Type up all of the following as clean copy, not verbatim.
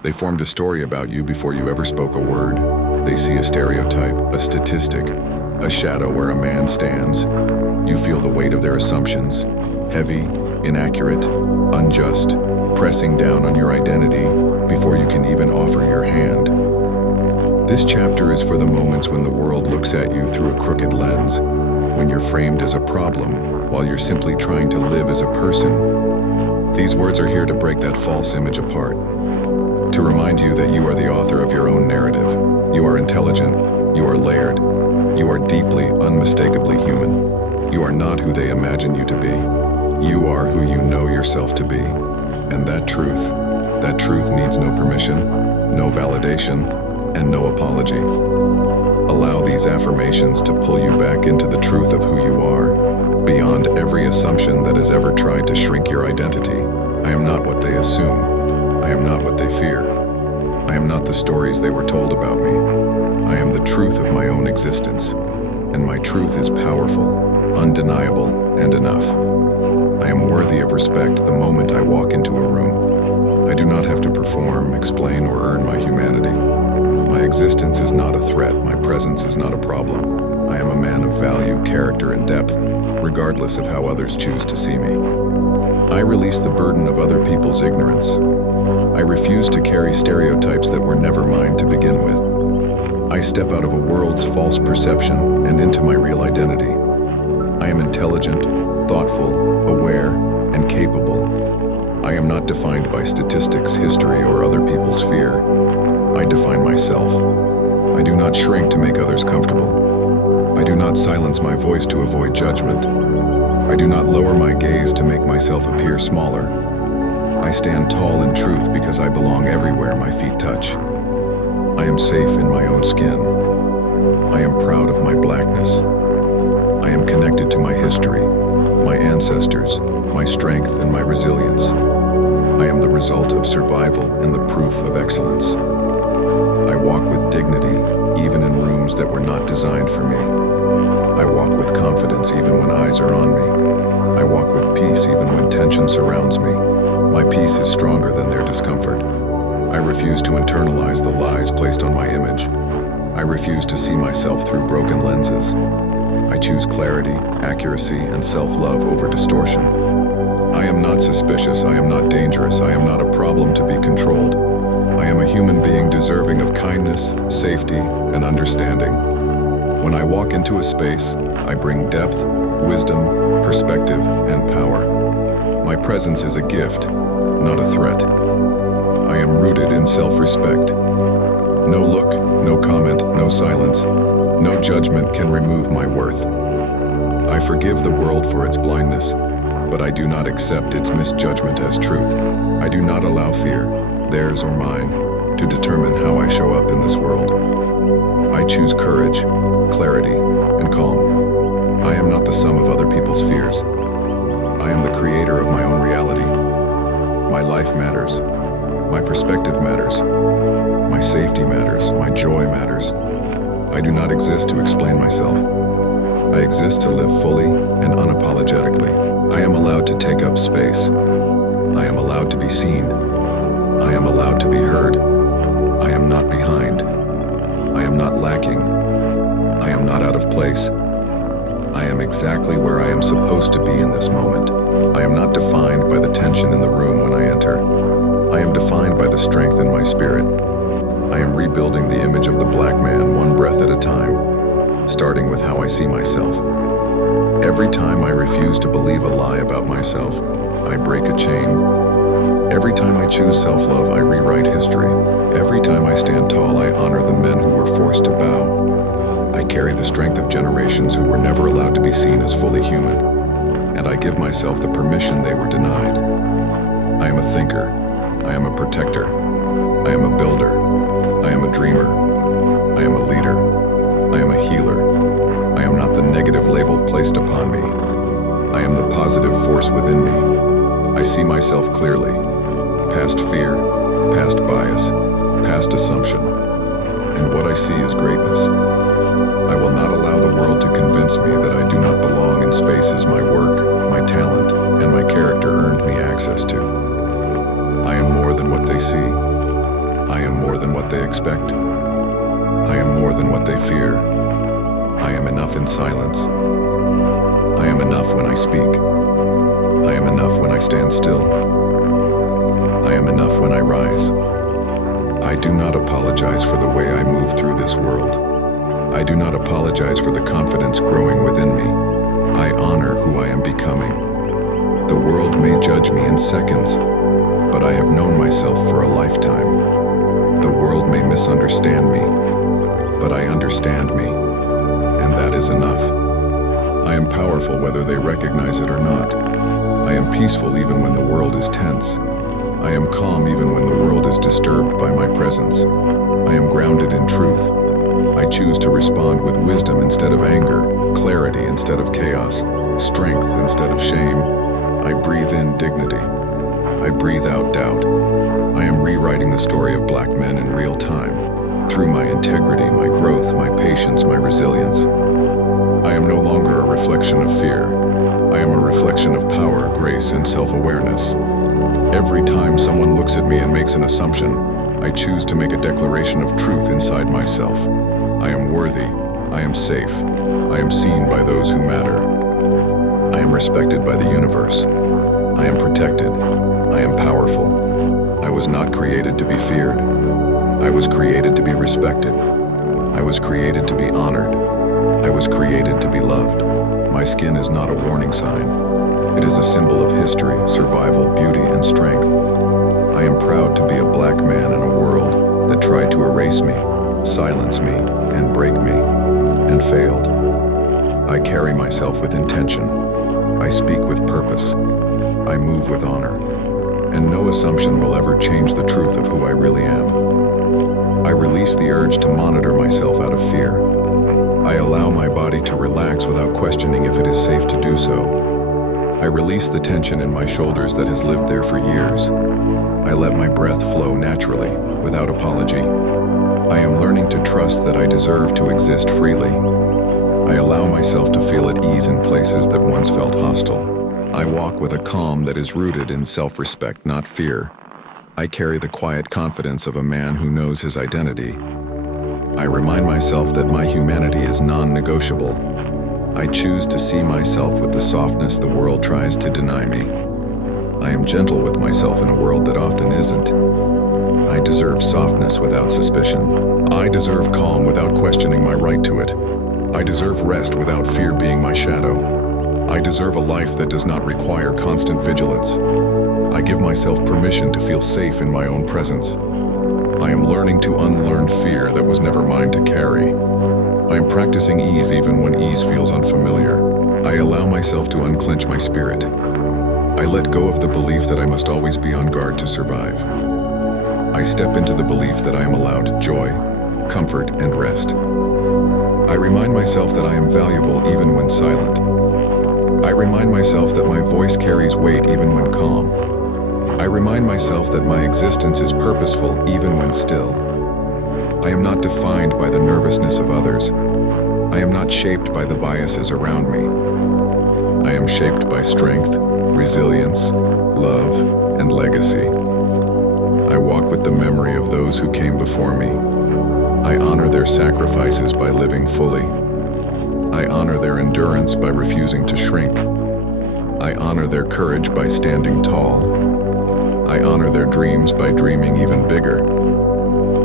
They formed a story about you before you ever spoke a word. They see a stereotype, a statistic, a shadow where a man stands. You feel the weight of their assumptions, heavy, inaccurate, unjust, pressing down on your identity before you can even offer your hand. This chapter is for the moments when the world looks at you through a crooked lens, when you're framed as a problem while you're simply trying to live as a person. These words are here to break that false image apart, to remind you that you are the author of your own narrative. You are intelligent, you are layered, you are deeply, unmistakably human. You are not who they imagine you to be. You are who you know yourself to be. And that truth needs no permission, no validation, and no apology. Allow these affirmations to pull you back into the truth of who you are, beyond every assumption that has ever tried to shrink your identity. I am not what they assume. I am not what they fear. I am not the stories they were told about me. I am the truth of my own existence, and my truth is powerful, undeniable, and enough. I am worthy of respect the moment I walk into a room. I do not have to perform, explain, or earn my humanity. My existence is not a threat. My presence is not a problem. I am a man of value, character, and depth, regardless of how others choose to see me. I release the burden of other people's ignorance. I refuse to carry stereotypes that were never mine to begin with. I step out of a world's false perception and into my real identity. I am intelligent, thoughtful, aware, and capable. I am not defined by statistics, history, or other people's fear. I define myself. I do not shrink to make others comfortable. I do not silence my voice to avoid judgment. I do not lower my gaze to make myself appear smaller. I stand tall in truth because I belong everywhere my feet touch. I am safe in my own skin. I am proud of my blackness. I am connected to my history, my ancestors, my strength, and my resilience. I am the result of survival and the proof of excellence. I walk with dignity, even in rooms that were not designed for me. I walk with confidence even when eyes are on me. I walk with peace even when tension surrounds me. My peace is stronger than their discomfort. I refuse to internalize the lies placed on my image. I refuse to see myself through broken lenses. I choose clarity, accuracy, and self-love over distortion. I am not suspicious. I am not dangerous. I am not a problem to be controlled. I am a human being deserving of kindness, safety, and understanding. When I walk into a space, I bring depth, wisdom, perspective, and power. My presence is a gift, not a threat. I am rooted in self-respect. No look, no comment, no silence, no judgment can remove my worth. I forgive the world for its blindness, but I do not accept its misjudgment as truth. I do not allow fear, theirs or mine, to determine how I show up in this world. I choose courage, clarity, and calm. I am not the sum of other people's fears. I am the creator of my own reality. My life matters. My perspective matters. My safety matters. My joy matters. I do not exist to explain myself. I exist to live fully and unapologetically. I am allowed to take up space. I am allowed to be seen. I am allowed to be heard. I am not behind. I am not lacking. I am not out of place. I am exactly where I am supposed to be in this moment. I am not defined by the tension in the room when I enter. I am defined by the strength in my spirit. I am rebuilding the image of the black man one breath at a time, starting with how I see myself. Every time I refuse to believe a lie about myself, I break a chain. Every time I choose self-love, I rewrite history. Every time I stand tall, I honor the men who were forced to bow. I carry the strength of generations who were never allowed to be seen as fully human, and I give myself the permission they were denied. I am a thinker. I am a protector. I am a builder. I am a dreamer. I am a leader. I am a healer. I am not the negative label placed upon me. I am the positive force within me. I see myself clearly, past fear, past bias, past assumption, and what I see is greatness. I will not allow the world to convince me that I do not belong in spaces my work, my talent, and my character earned me access to. I am more than what they see. expect. I am more than what they fear. I am enough in silence. I am enough when I speak. I am enough when I stand still. I am enough when I rise. I do not apologize for the way I move through this world. I do not apologize for the confidence growing within me. I honor who I am becoming. The world may judge me in seconds, but I have known myself for a lifetime. The world may misunderstand me, but I understand me, and that is enough. I am powerful whether they recognize it or not. I am peaceful even when the world is tense. I am calm even when the world is disturbed by my presence. I am grounded in truth. I choose to respond with wisdom instead of anger, clarity instead of chaos, strength instead of shame. I breathe in dignity. I breathe out doubt. I am rewriting the story of Black men in real time, through my integrity, my growth, my patience, my resilience. I am no longer a reflection of fear. I am a reflection of power, grace, and self-awareness. Every time someone looks at me and makes an assumption, I choose to make a declaration of truth inside myself. I am worthy. I am safe. I am seen by those who matter. I am respected by the universe. I am protected. I am powerful. I was not created to be feared. I was created to be respected. I was created to be honored. I was created to be loved. My skin is not a warning sign. It is a symbol of history, survival, beauty, and strength. I am proud to be a Black man in a world that tried to erase me, silence me, and break me, and failed. I carry myself with intention. I speak with purpose. I move with honor. And no assumption will ever change the truth of who I really am. I release the urge to monitor myself out of fear. I allow my body to relax without questioning if it is safe to do so. I release the tension in my shoulders that has lived there for years. I let my breath flow naturally, without apology. I am learning to trust that I deserve to exist freely. I allow myself to feel at ease in places that once felt hostile. I walk with a calm that is rooted in self-respect, not fear. I carry the quiet confidence of a man who knows his identity. I remind myself that my humanity is non-negotiable. I choose to see myself with the softness the world tries to deny me. I am gentle with myself in a world that often isn't. I deserve softness without suspicion. I deserve calm without questioning my right to it. I deserve rest without fear being my shadow. I deserve a life that does not require constant vigilance. I give myself permission to feel safe in my own presence. I am learning to unlearn fear that was never mine to carry. I am practicing ease even when ease feels unfamiliar. I allow myself to unclench my spirit. I let go of the belief that I must always be on guard to survive. I step into the belief that I am allowed joy, comfort, and rest. I remind myself that I am valuable even when silent. I remind myself that my voice carries weight even when calm. I remind myself that my existence is purposeful even when still. I am not defined by the nervousness of others. I am not shaped by the biases around me. I am shaped by strength, resilience, love, and legacy. I walk with the memory of those who came before me. I honor their sacrifices by living fully. I honor their endurance by refusing to shrink. I honor their courage by standing tall. I honor their dreams by dreaming even bigger.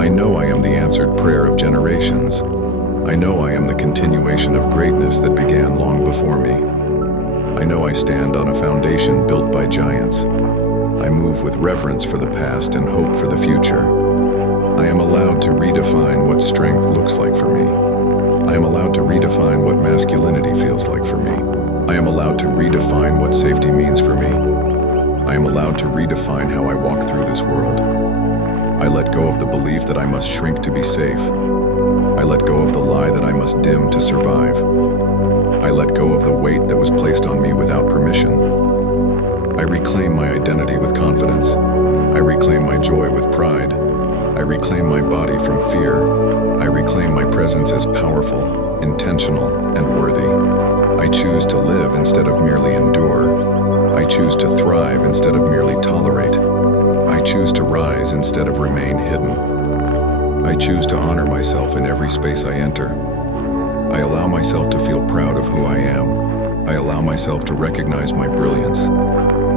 I know I am the answered prayer of generations. I know I am the continuation of greatness that began long before me. I know I stand on a foundation built by giants. I move with reverence for the past and hope for the future. I am allowed to redefine what strength looks like for me. I am allowed to redefine what masculinity feels like for me. I am allowed to redefine what safety means for me. I am allowed to redefine how I walk through this world. I let go of the belief that I must shrink to be safe. I let go of the lie that I must dim to survive. I let go of the weight that was placed on me without permission. I reclaim my identity with confidence. I reclaim my joy with pride. I reclaim my body from fear. I reclaim my presence as powerful, intentional, and worthy. I choose to live instead of merely endure. I choose to thrive instead of merely tolerate. I choose to rise instead of remain hidden. I choose to honor myself in every space I enter. I allow myself to feel proud of who I am. I allow myself to recognize my brilliance.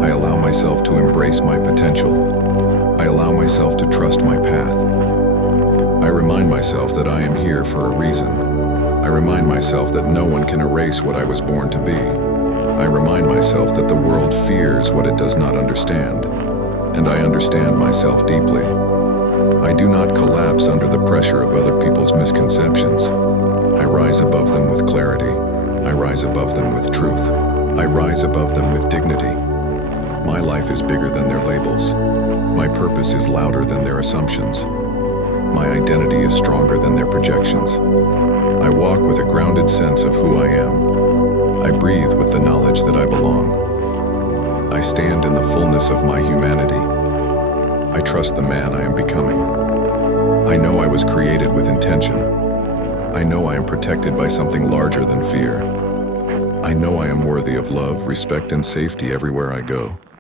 I allow myself to embrace my potential. I allow myself to trust my path. I remind myself that I am here for a reason. I remind myself that no one can erase what I was born to be. I remind myself that the world fears what it does not understand, and I understand myself deeply. I do not collapse under the pressure of other people's misconceptions. I rise above them with clarity. I rise above them with truth. I rise above them with dignity. My life is bigger than their labels. My purpose is louder than their assumptions. My identity is stronger than their projections. I walk with a grounded sense of who I am. I breathe with the knowledge that I belong. I stand in the fullness of my humanity. I trust the man I am becoming. I know I was created with intention. I know I am protected by something larger than fear. I know I am worthy of love, respect, and safety everywhere I go.